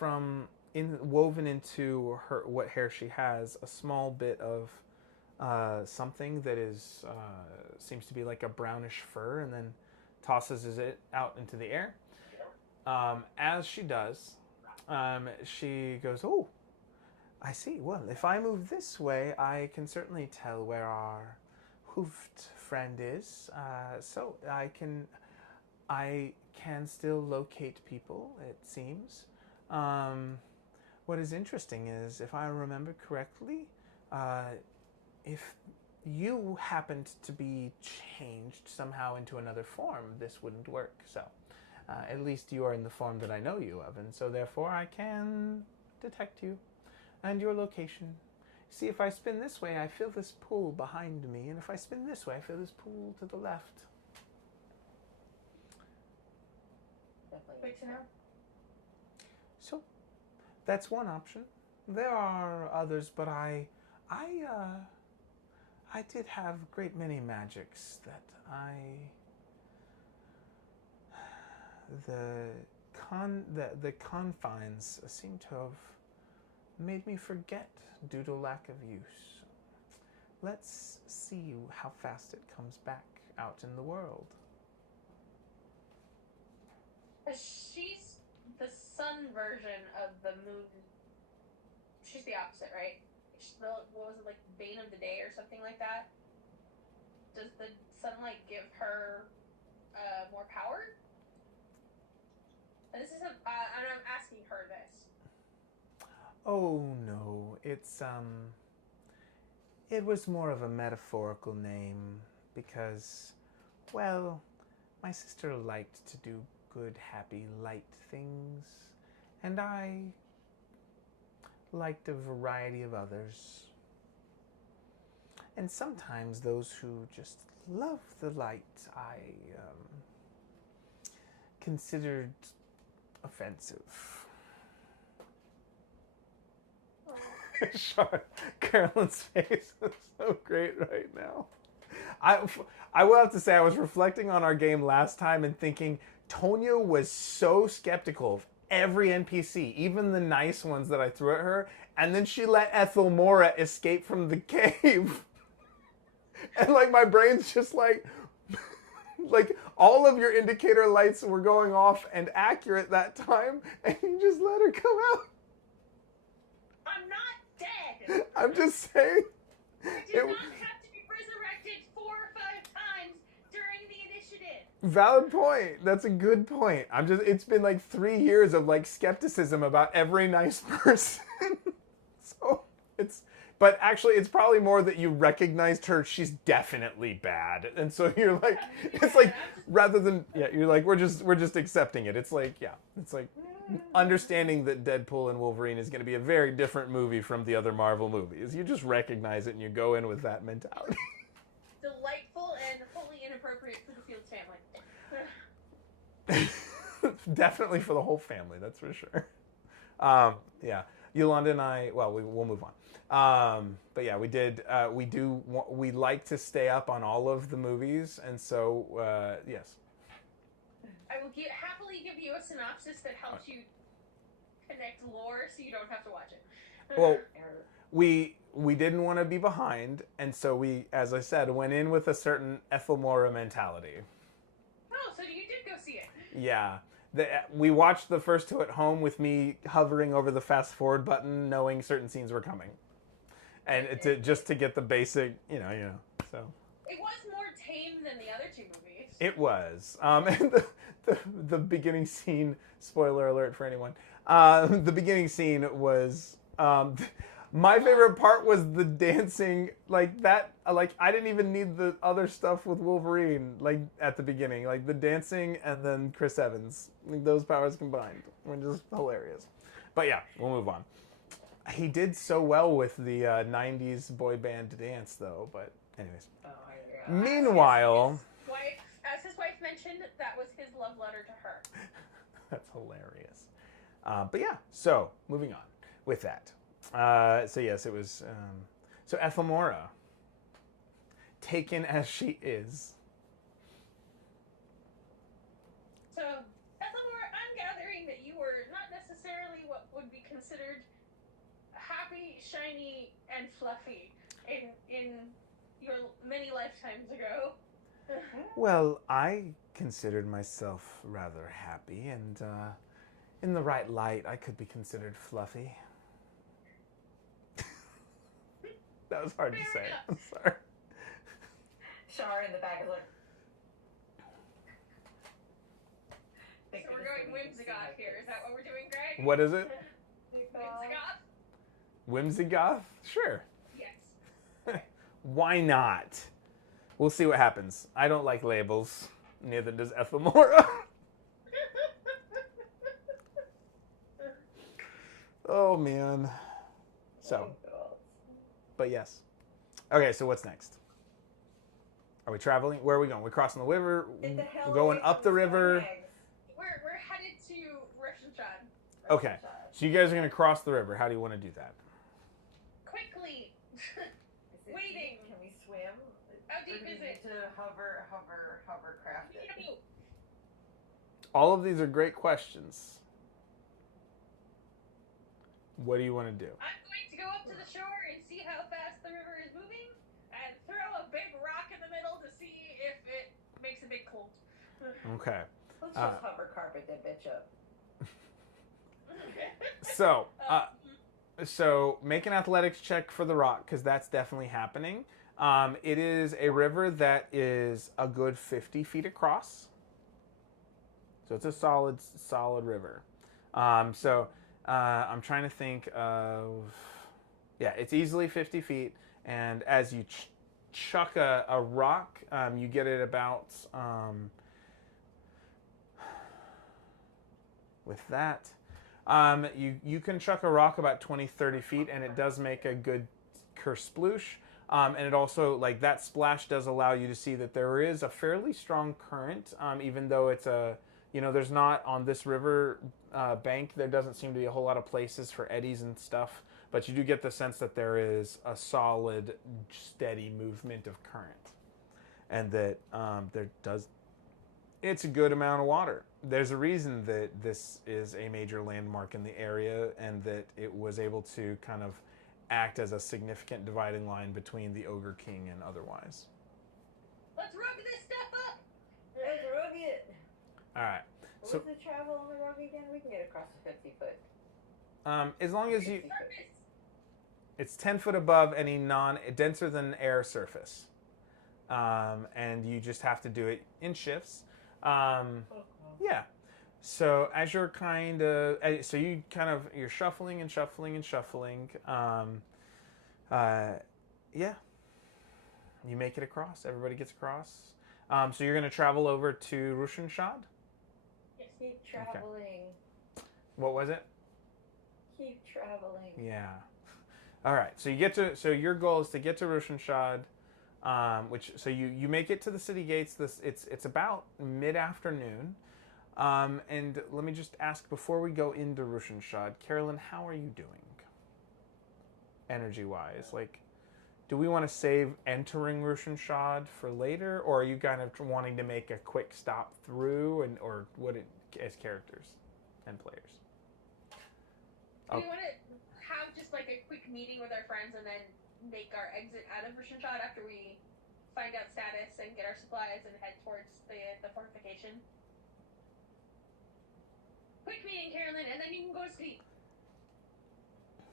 woven into what hair she has, a small bit of something that is seems to be like a brownish fur, and then tosses it out into the air. As she does, she goes, "Oh, I see. Well, if I move this way, I can certainly tell where our hoofed friend is. So I can still locate people, it seems. What is interesting is, if I remember correctly, if you happened to be changed somehow into another form, this wouldn't work. So at least you are in the form that I know you of, and so therefore I can detect you and your location. See, if I spin this way, I feel this pull behind me, and if I spin this way, I feel this pull to the left." Good to know. So that's one option. There are others, but I did have a great many magics that the confines seem to have made me forget due to lack of use. Let's see how fast it comes back out in the world. She's the sun version of the moon. She's the opposite, right? She's the, what was it, like bane of the day or something like that? Does the sunlight give her more power? And this is and I'm asking her this. Oh no, it was more of a metaphorical name because, well, my sister liked to do good, happy, light things, and I liked a variety of others. And sometimes those who just love the light I considered offensive. Carolyn's face is so great right now. I will have to say, I was reflecting on our game last time and thinking Tonya was so skeptical of every NPC, even the nice ones that I threw at her, and then she let Ethelmora escape from the cave. And like my brain's just like all of your indicator lights were going off and accurate that time, and you just let her come out. I'm not dead! I'm just saying. I did not have to be resurrected 4 or 5 times during the initiative. Valid point. That's a good point. It's been like 3 years of like skepticism about every nice person. So but actually it's probably more that you recognized her, she's definitely bad. And so you're like, it's like, rather than, you're like, we're just accepting it. It's like, it's like understanding that Deadpool and Wolverine is going to be a very different movie from the other Marvel movies. You just recognize it and you go in with that mentality. Delightful and wholly inappropriate for the Fields family. Definitely for the whole family, that's for sure. Yolanda and I, well, we'll move on. But yeah, we like to stay up on all of the movies, and so, yes. I will happily give you a synopsis that helps you connect lore so you don't have to watch it. Well, we didn't want to be behind, and so we, as I said, went in with a certain Ethelmora mentality. Oh, so you did go see it. Yeah. We watched the first 2 at home with me hovering over the fast forward button, knowing certain scenes were coming. And just to get the basic, so. It was more tame than the other 2 movies. It was. And the beginning scene, spoiler alert for anyone, the beginning scene was, my favorite part was the dancing, like that, like I didn't even need the other stuff with Wolverine, like at the beginning, like the dancing and then Chris Evans, like, those powers combined were just hilarious. But yeah, we'll move on. He did so well with the 90s boy band dance though, but anyways. Oh my God. Meanwhile... As his wife mentioned, that was his love letter to her. That's hilarious. But yeah, so moving on with that. So yes, it was, so Ethelmora, taken as she is. So, Ethelmora, I'm gathering that you were not necessarily what would be considered happy, shiny, and fluffy in your many lifetimes ago. Well, I considered myself rather happy, and in the right light, I could be considered fluffy. That was hard to say. I'm sorry. Shar in the back is like. So we're going whimsigoth here. Is that what we're doing, Greg? What is it? Whimsigoth? Whimsigoth? Sure. Yes. Why not? We'll see what happens. I don't like labels. Neither does Ethelmora. Oh, man. So, but yes. Okay, so what's next? Are we traveling? Where are we going? We're crossing the river. We're going up the river. We're headed to Roshanshad. Okay, so you guys are going to cross the river. How do you want to do that? Quickly. Waiting. Can we swim? How deep is it? To hovercraft it. All of these are great questions. What do you want to do? I'm going to go up to the shore and see how fast the river is moving and throw a big rock in the middle to see if it makes a big clunk. Okay. Let's just hover carpet that bitch up. So make an athletics check for the rock, because that's definitely happening. It is a river that is a good 50 feet across. So it's a solid river. I'm trying to think of... Yeah, it's easily 50 feet. And as you chuck a rock, you get it about... with that... you can chuck a rock about 20, 30 feet, and it does make a good kersploosh. And it also, like, that splash does allow you to see that there is a fairly strong current, even though it's there's not, on this river bank, there doesn't seem to be a whole lot of places for eddies and stuff, but you do get the sense that there is a solid, steady movement of current. And that it's a good amount of water. There's a reason that this is a major landmark in the area, and that it was able to kind of act as a significant dividing line between the Ogre King and otherwise. Let's rug this stuff up! Let's rug it! Alright. What's the travel on the rug again? We can get across the 50 foot. As long as you... It's 10 foot above any denser than air surface. And you just have to do it in shifts. Yeah. So as you're you're shuffling and shuffling and shuffling. Yeah. You make it across. Everybody gets across. So you're going to travel over to Roshanshad? Yes, keep traveling. Okay. What was it? Keep traveling. Yeah. All right. So your goal is to get to Roshanshad. You make it to the city gates. It's about mid-afternoon, and let me just ask before we go into Roshanshad, Carolyn, how are you doing, energy-wise? Like, do we want to save entering Roshanshad for later, or are you kind of wanting to make a quick stop through, as characters and players? Do we want to have just like a quick meeting with our friends and then make our exit out of Roshanshad after we find out status and get our supplies and head towards the fortification? Quick meeting, Carolyn, and then you can go to sleep.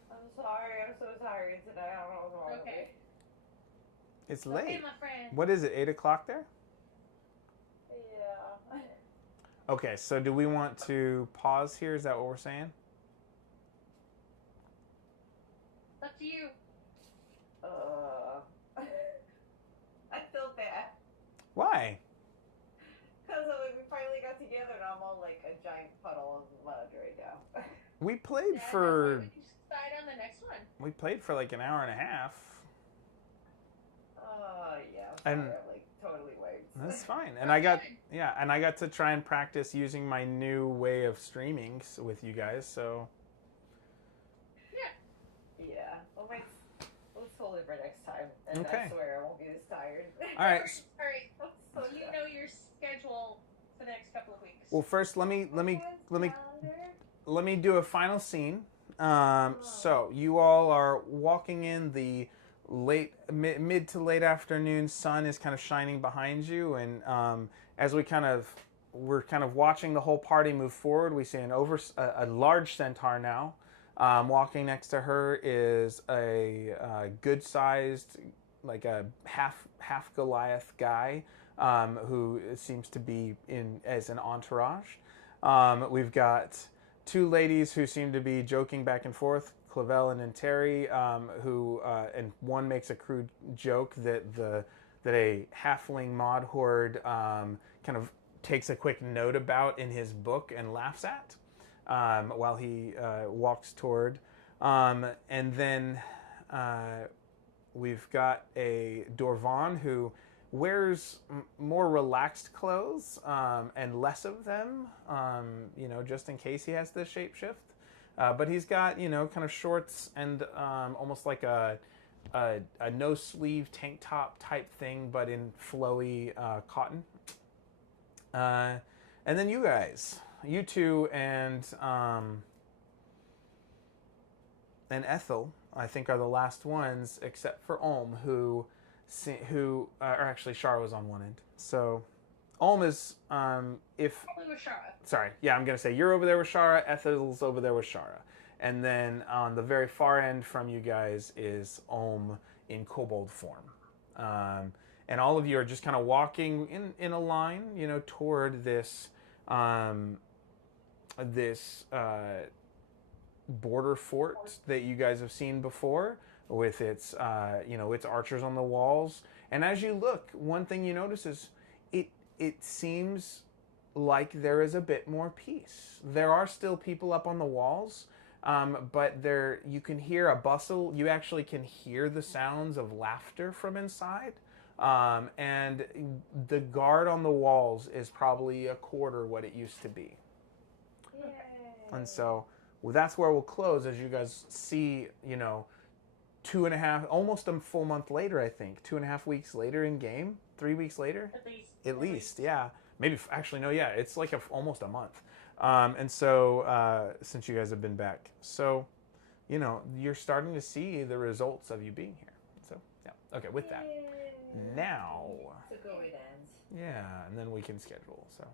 I'm sorry, I'm so tired today. I don't know. Okay. It's late. Okay, my friend. What is it, 8 o'clock there? Yeah. Okay, so do we want to pause here? Is that what we're saying? Up to you. I feel bad. Why? Because we finally got together and I'm all like a giant puddle of mud right now. We played We for... can just decide on the next one. We played for like an hour and a half. Yeah. And- I'm like totally wiped. That's fine. And I got to try and practice using my new way of streaming with you guys, so... Yeah. Well, let's hold it for next time. And Okay. I swear I won't be this tired. All right. Alright. So you know your schedule for the next couple of weeks. Well, first let me do a final scene. So you all are walking in the mid to late afternoon sun is kind of shining behind you, and as we're kind of watching the whole party move forward, we see a large centaur now. Walking next to her is a good-sized, like a half Goliath guy, who seems to be as an entourage. We've got two ladies who seem to be joking back and forth, Clavell and Terry, who and one makes a crude joke that a halfling mod horde kind of takes a quick note about in his book and laughs at while he walks toward. And then we've got a Dorvan who wears more relaxed clothes and less of them, just in case he has to shapeshift. But he's got, kind of shorts and almost like a no-sleeve tank top type thing, but in flowy cotton. And then you guys, you two and Ethel, I think, are the last ones, except for Ulm, who or actually Shara was on one end. So Ulm is Probably with Shara. Sorry, yeah, I'm gonna say you're over there with Shara, Ethel's over there with Shara, and then on the very far end from you guys is Ulm in kobold form. And all of you are just kind of walking in a line, toward this border fort that you guys have seen before, with its its archers on the walls. And as you look, one thing you notice is it seems like there is a bit more peace. There are still people up on the walls, but you can hear a bustle. You actually can hear the sounds of laughter from inside. And the guard on the walls is probably a quarter what it used to be. Yay. And so that's where we'll close, as you guys see, 2.5, almost a full month later, I think. 2.5 weeks later in game, 3 weeks later. At least, yeah. Maybe actually no, yeah. It's like almost a month. And so since you guys have been back, so you're starting to see the results of you being here. So yeah. Okay. With that. Yay. Now, So go it ends. yeah, and then we can schedule. So.